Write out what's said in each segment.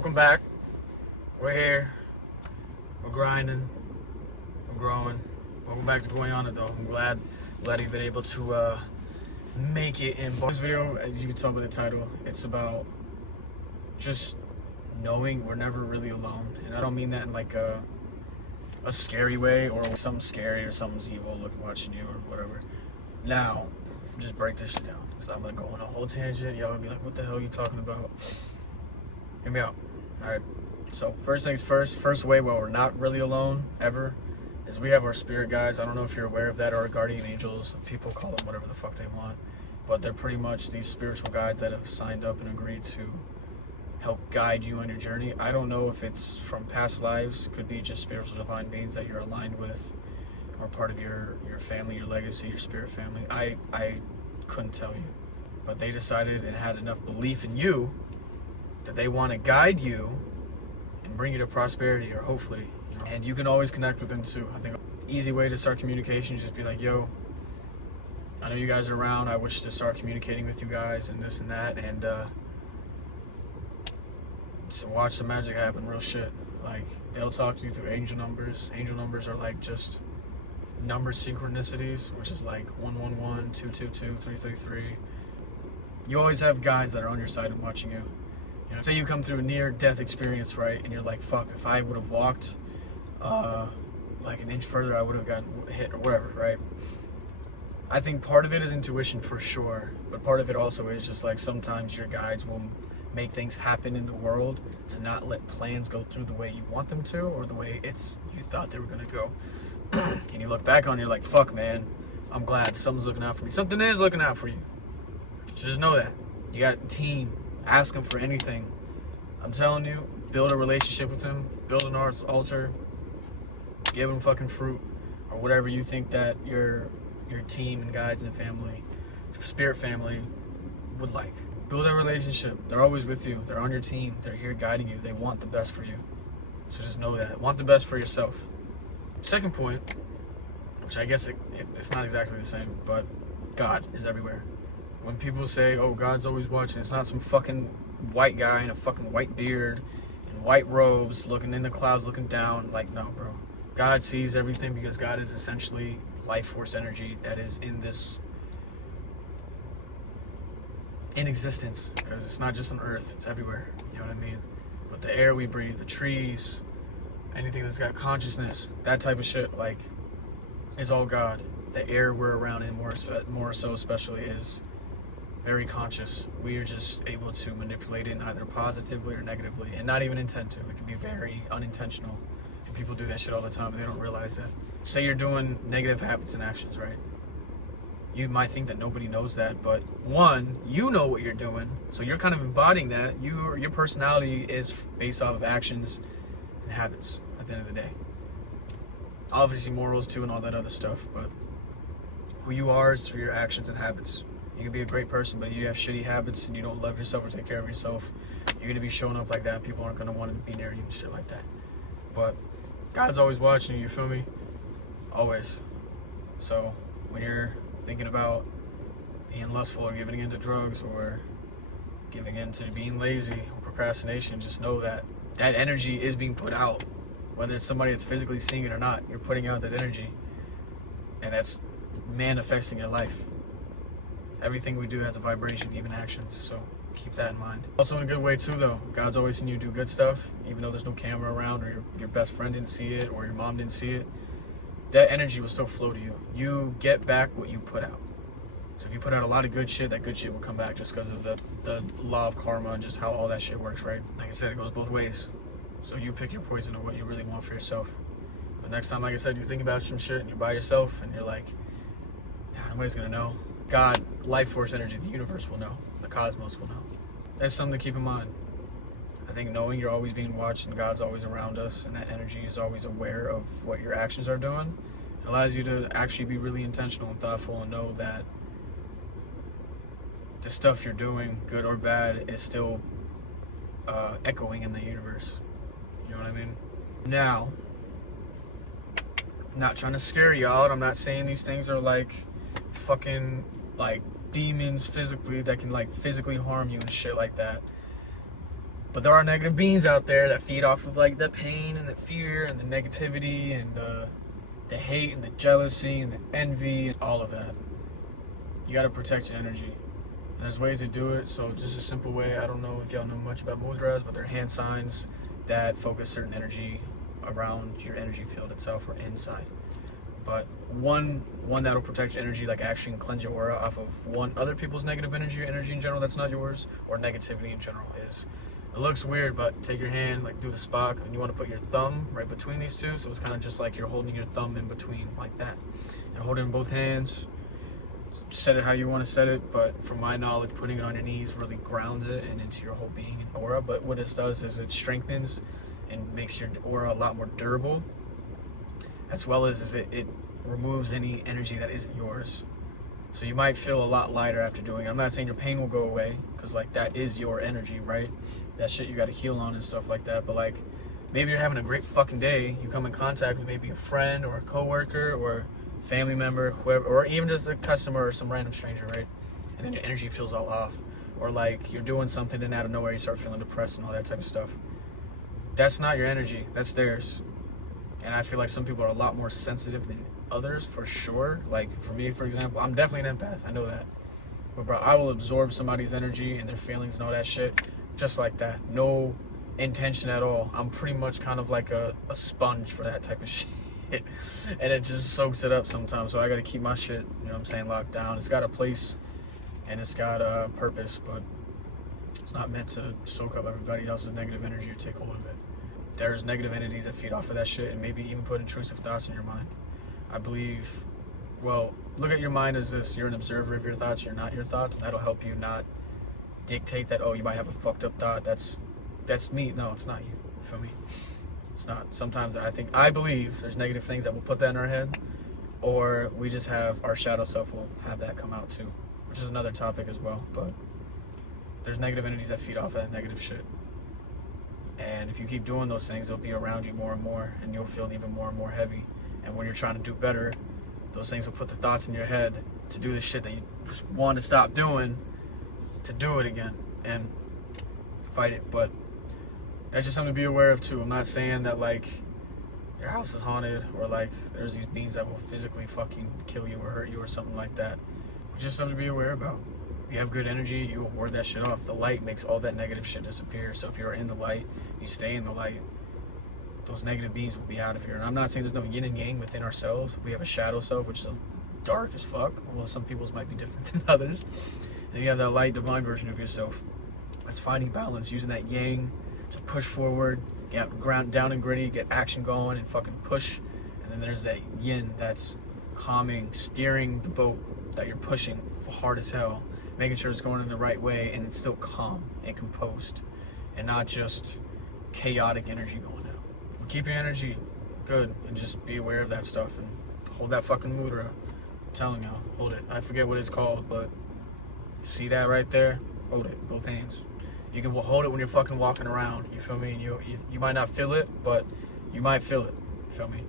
Welcome back. We're here. We're grinding. We're growing. Welcome back to Goyana though. I'm glad you've been able to make it in this video. As you can tell by the title, it's about just knowing we're never really alone. And I don't mean that in like a scary way or something scary or something's evil watching you or whatever. Now, just break this shit down. Because I'm gonna go on a whole tangent. Y'all gonna be like, what the hell are you talking about? Hear me out. Alright. So first things first way where we're not really alone ever is we have our spirit guides. I don't know if you're aware of that, or our guardian angels. People call them whatever the fuck they want. But they're pretty much these spiritual guides that have signed up and agreed to help guide you on your journey. I don't know if it's from past lives. It could be just spiritual divine beings that you're aligned with, or part of your family, your legacy, your spirit family. I couldn't tell you. But they decided and had enough belief in you that they want to guide you and bring you to prosperity, or hopefully, and you can always connect with them too. I think easy way to start communication is just be like, yo, I know you guys are around. I wish to start communicating with you guys and this and that, and so watch the magic happen. Real shit. Like, they'll talk to you through angel numbers. Angel numbers are like just number synchronicities, which is like 111, 222, 333. You always have guys that are on your side and watching you. You know, say you come through a near-death experience, right? And you're like, fuck, if I would have walked like an inch further, I would have gotten hit or whatever, right? I think part of it is intuition for sure, but part of it also is just like sometimes your guides will make things happen in the world to not let plans go through the way you want them to, or the way you thought they were gonna go. And you look back on it, you're like, fuck, man, I'm glad something's looking out for me. Something is looking out for you. So just know that. You got a team. Ask him for anything. I'm telling you, build a relationship with him, build an altar, give him fucking fruit, or whatever you think that your team and guides and family, spirit family would like. Build a relationship. They're always with you. They're on your team. They're here guiding you. They want the best for you. So just know that. Want the best for yourself. Second point, which I guess it's not exactly the same, but God is everywhere. When people say, oh, God's always watching, it's not some fucking white guy in a fucking white beard and white robes looking in the clouds, looking down. Like, no, bro. God sees everything, because God is essentially life force energy that is in existence, because it's not just on Earth, it's everywhere. You know what I mean? But the air we breathe, the trees, anything that's got consciousness, that type of shit, like, is all God. The air we're around in more so especially is very conscious. We are just able to manipulate it either positively or negatively, and not even intend to. It can be very unintentional, and people do that shit all the time, but they don't realize that. Say you're doing negative habits and actions, right? You might think that nobody knows that, but one, you know what you're doing, so you're kind of embodying that. Your personality is based off of actions and habits at the end of the day. Obviously morals too and all that other stuff, but who you are is through your actions and habits. You can be a great person, but if you have shitty habits and you don't love yourself or take care of yourself, you're going to be showing up like that, and people aren't going to want to be near you and shit like that. But God's always watching you, feel me? Always. So when you're thinking about being lustful or giving into drugs or giving into being lazy or procrastination, just know that that energy is being put out. Whether it's somebody that's physically seeing it or not, you're putting out that energy, and that's manifesting your life. Everything we do has a vibration, even actions, so keep that in mind. Also in a good way too though, God's always seen you do good stuff, even though there's no camera around, or your best friend didn't see it, or your mom didn't see it. That energy will still flow to you. You get back what you put out. So if you put out a lot of good shit, that good shit will come back, just because of the law of karma and just how all that shit works, right? Like I said, it goes both ways. So you pick your poison of what you really want for yourself. But next time, like I said, you think about some shit and you're by yourself and you're like, nobody's gonna know. God, life force energy, the universe will know. The cosmos will know. That's something to keep in mind. I think knowing you're always being watched and God's always around us, and that energy is always aware of what your actions are doing, it allows you to actually be really intentional and thoughtful, and know that the stuff you're doing, good or bad, is still echoing in the universe. You know what I mean? Now, I'm not trying to scare you out. I'm not saying these things are like fucking like demons physically that can like physically harm you and shit like that. But there are negative beings out there that feed off of like the pain and the fear and the negativity and the hate and the jealousy and the envy and all of that. You got to protect your energy. And there's ways to do it. So just a simple way, I don't know if y'all know much about mudras, but they're hand signs that focus certain energy around your energy field itself or inside. But one that'll protect your energy, like actually cleanse your aura off of one other people's negative energy or energy in general that's not yours, or negativity in general is. It looks weird, but take your hand, like do the Spock, and you want to put your thumb right between these two, so it's kind of just like you're holding your thumb in between like that. And hold it in both hands, set it how you want to set it, but from my knowledge, putting it on your knees really grounds it and into your whole being and aura. But what this does is it strengthens and makes your aura a lot more durable, as well as it removes any energy that isn't yours. So you might feel a lot lighter after doing it. I'm not saying your pain will go away, because like that is your energy, right? That shit you got to heal on and stuff like that. But like maybe you're having a great fucking day, you come in contact with maybe a friend or a coworker or family member, whoever, or even just a customer or some random stranger, right? And then your energy feels all off. Or like you're doing something and out of nowhere you start feeling depressed and all that type of stuff. That's not your energy, that's theirs. And I feel like some people are a lot more sensitive than others, for sure. Like for me, for example, I'm definitely an empath, I know that. But bro, I will absorb somebody's energy and their feelings and all that shit just like that. No intention at all. I'm pretty much kind of like a sponge for that type of shit. And it just soaks it up sometimes. So I gotta keep my shit, you know what I'm saying, locked down. It's got a place and it's got a purpose, but it's not meant to soak up everybody else's negative energy or take hold of it. There's negative entities that feed off of that shit and maybe even put intrusive thoughts in your mind. I believe, well, look at your mind as this: you're an observer of your thoughts, you're not your thoughts. That'll help you not dictate that, oh, you might have a fucked up thought, that's me. No, it's not you. You feel me? It's not. Sometimes I believe there's negative things that will put that in our head, or we just have our shadow self will have that come out too, which is another topic as well. But there's negative entities that feed off that negative shit. And if you keep doing those things, they'll be around you more and more, and you'll feel even more and more heavy. And when you're trying to do better, those things will put the thoughts in your head to do the shit that you just want to stop doing, to do it again and fight it. But that's just something to be aware of too. I'm not saying that like your house is haunted or like there's these beings that will physically fucking kill you or hurt you or something like that. It's just something to be aware about. If you have good energy, you will ward that shit off. The light makes all that negative shit disappear. So if you're in the light, you stay in the light, those negative beings will be out of here. And I'm not saying there's no yin and yang within ourselves. We have a shadow self, which is dark as fuck. Well, some people's might be different than others. And you have that light, divine version of yourself. It's finding balance, using that yang to push forward, get ground down and gritty, get action going, and fucking push. And then there's that yin that's calming, steering the boat that you're pushing hard as hell, making sure it's going in the right way and it's still calm and composed and not just chaotic energy going out. Keep your energy good and just be aware of that stuff and hold that fucking mudra. I'm telling y'all, hold it. I forget what it's called, but see that right there? Hold it, both hands. You can hold it when you're fucking walking around, you feel me? And you might not feel it, but you might feel it, you feel me?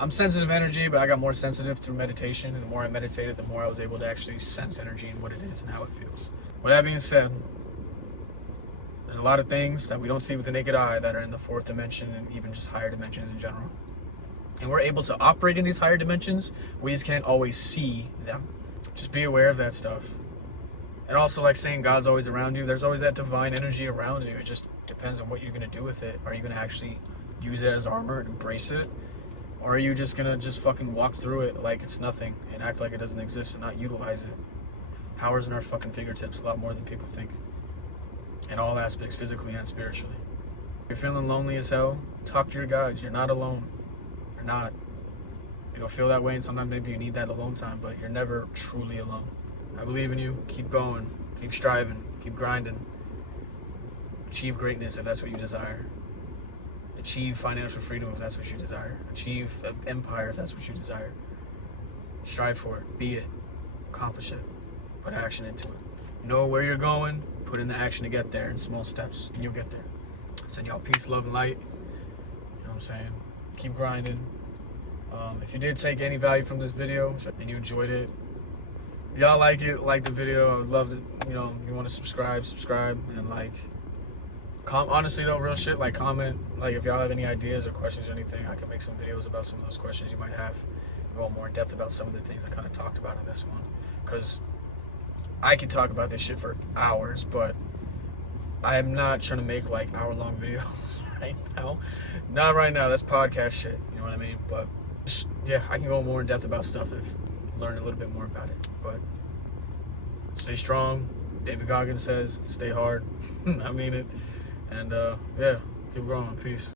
I'm sensitive energy, but I got more sensitive through meditation, and the more I meditated, the more I was able to actually sense energy and what it is and how it feels. With that being said, there's a lot of things that we don't see with the naked eye that are in the fourth dimension and even just higher dimensions in general. And we're able to operate in these higher dimensions, we just can't always see them. Just be aware of that stuff. And also, like saying God's always around you, there's always that divine energy around you. It just depends on what you're going to do with it. Are you going to actually use it as armor and embrace it? Or are you just going to just fucking walk through it like it's nothing and act like it doesn't exist and not utilize it? Power's in our fucking fingertips a lot more than people think. In all aspects, physically and spiritually. If you're feeling lonely as hell, talk to your guides. You're not alone. You're not. You'll feel that way, and sometimes maybe you need that alone time, but you're never truly alone. I believe in you. Keep going. Keep striving. Keep grinding. Achieve greatness if that's what you desire. Achieve financial freedom if that's what you desire. Achieve an empire if that's what you desire. Strive for it. Be it. Accomplish it. Put action into it. Know where you're going. Put in the action to get there in small steps, and you'll get there. Send y'all peace, love, and light. You know what I'm saying? Keep grinding. If you did take any value from this video and you enjoyed it, y'all like the video, I would love to, you want to subscribe, and like, Honestly though, real shit, like comment, like if y'all have any ideas or questions or anything, I can make some videos about some of those questions you might have. Go more in depth about some of the things I kind of talked about in this one, because I could talk about this shit for hours, but I'm not trying to make like hour-long videos right now. Not right now. That's podcast shit. You know what I mean? But yeah, I can go more in depth about stuff if learn a little bit more about it. But stay strong. David Goggins says, stay hard. I mean it. And yeah, keep growing. Peace.